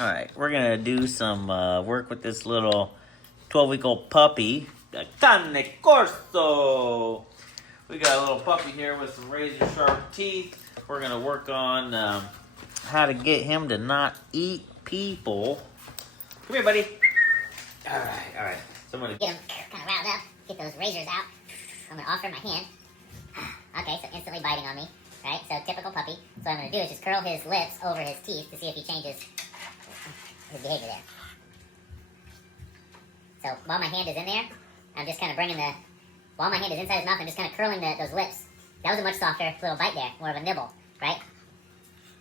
Alright, we're gonna do some work with this little 12-week-old puppy. Cane corso! We got a little puppy here with some razor sharp teeth. We're gonna work on how to get him to not eat people. Come here, buddy. Alright. So I'm gonna get him kind of riled up, get those razors out. I'm gonna offer him my hand. Okay, so instantly biting on me, right? So typical puppy. So what I'm gonna do is just curl his lips over his teeth to see if he changes his behavior there. So while my hand is in there, I'm just kind of while my hand is inside his mouth, I'm just kind of curling those lips. That was a much softer little bite there, more of a nibble, right?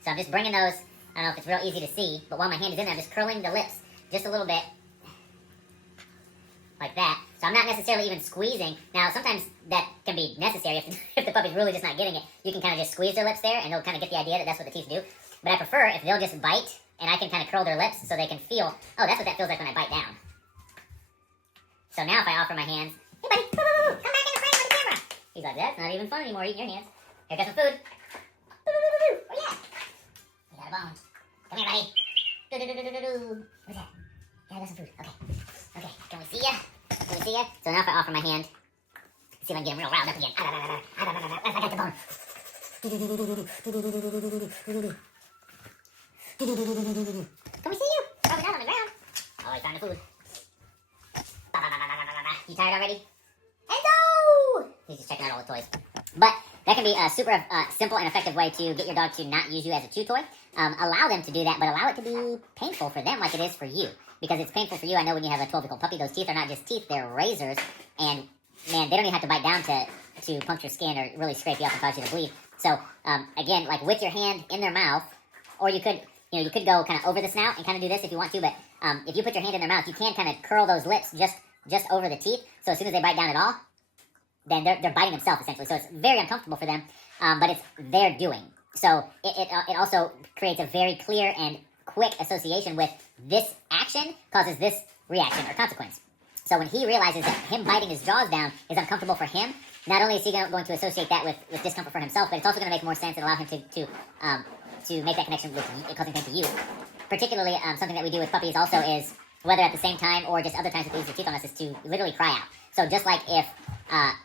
So I'm just bringing those, I don't know if it's real easy to see, but while my hand is in there, I'm just curling the lips just a little bit, like that. So I'm not necessarily even squeezing. Now, sometimes that can be necessary if the puppy's really just not getting it. You can kind of just squeeze their lips there, and they'll kind of get the idea that that's what the teeth do. But I prefer if they'll just bite, and I can kind of curl their lips so they can feel, oh, that's what that feels like when I bite down. So now if I offer my hands, hey buddy, come back in the frame with the camera. He's like, that's not even fun anymore, eating your hands. Here, got some food. Where you at? You got a bone. Come here, buddy. What's that? Yeah, I got some food. Okay, can we see ya? So now if I offer my hand, see if I can get him real riled up again. I got the bone. Can we see you? Probably not on the ground. Oh, he found the food. You tired already? Enzo! He's just checking out all the toys. But that can be a super simple and effective way to get your dog to not use you as a chew toy. Allow them to do that, but allow it to be painful for them like it is for you. Because it's painful for you. I know when you have a 12-week-old puppy, those teeth are not just teeth, they're razors. And, man, they don't even have to bite down to puncture skin or really scrape you up and cause you to bleed. So, again, like with your hand in their mouth, or you could go kind of over the snout and kind of do this if you want to, but if you put your hand in their mouth, you can kind of curl those lips just over the teeth. So as soon as they bite down at all, then they're biting themselves, essentially. So it's very uncomfortable for them, but it's their doing. So it also creates a very clear and quick association with this action causes this reaction or consequence. So when he realizes that him biting his jaws down is uncomfortable for him, not only is he going to associate that with discomfort for himself, but it's also going to make more sense and allow him to make that connection with causing pain to you. Particularly, something that we do with puppies also is, whether at the same time or just other times that they use their teeth on us, is to literally cry out. So just like if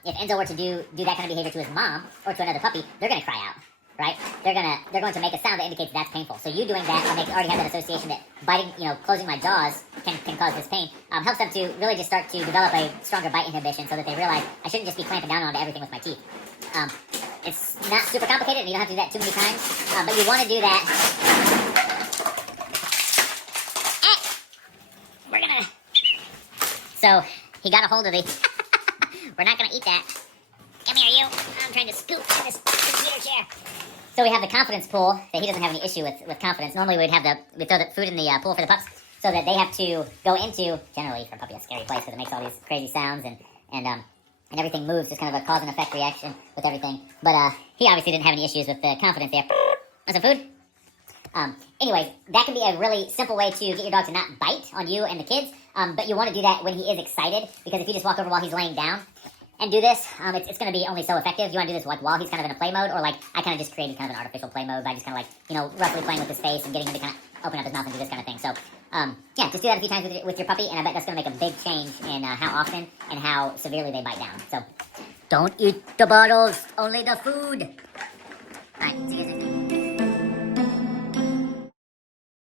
Enzo were to do that kind of behavior to his mom or to another puppy, they're going to cry out. Right? They're going to make a sound that indicates that's painful. So you doing that, and they already have that association that biting, closing my jaws can cause this pain, helps them to really just start to develop a stronger bite inhibition so that they realize I shouldn't just be clamping down onto everything with my teeth. It's not super complicated, and you don't have to do that too many times, but you want to do that. We're gonna... So, he got a hold of the... We're not gonna eat that. Come here, you. I'm trying to scoop in this computer chair. So we have the confidence pool that he doesn't have any issue with confidence. Normally we'd throw the food in the pool for the pups so that they have to go into, generally for a puppy, a scary place because it makes all these crazy sounds and everything moves. It's kind of a cause and effect reaction with everything. But he obviously didn't have any issues with the confidence there. Want some food? Anyways, that can be a really simple way to get your dog to not bite on you and the kids. But you want to do that when he is excited, because if you just walk over while he's laying down and do this, it's going to be only so effective. You want to do this like while he's kind of in a play mode, or like I kind of just created kind of an artificial play mode by just kind of like, roughly playing with his face and getting him to kind of open up his mouth and do this kind of thing. So, yeah, just do that a few times with your puppy, and I bet that's going to make a big change in how often and how severely they bite down. So, don't eat the bottles, only the food. All right, see you guys.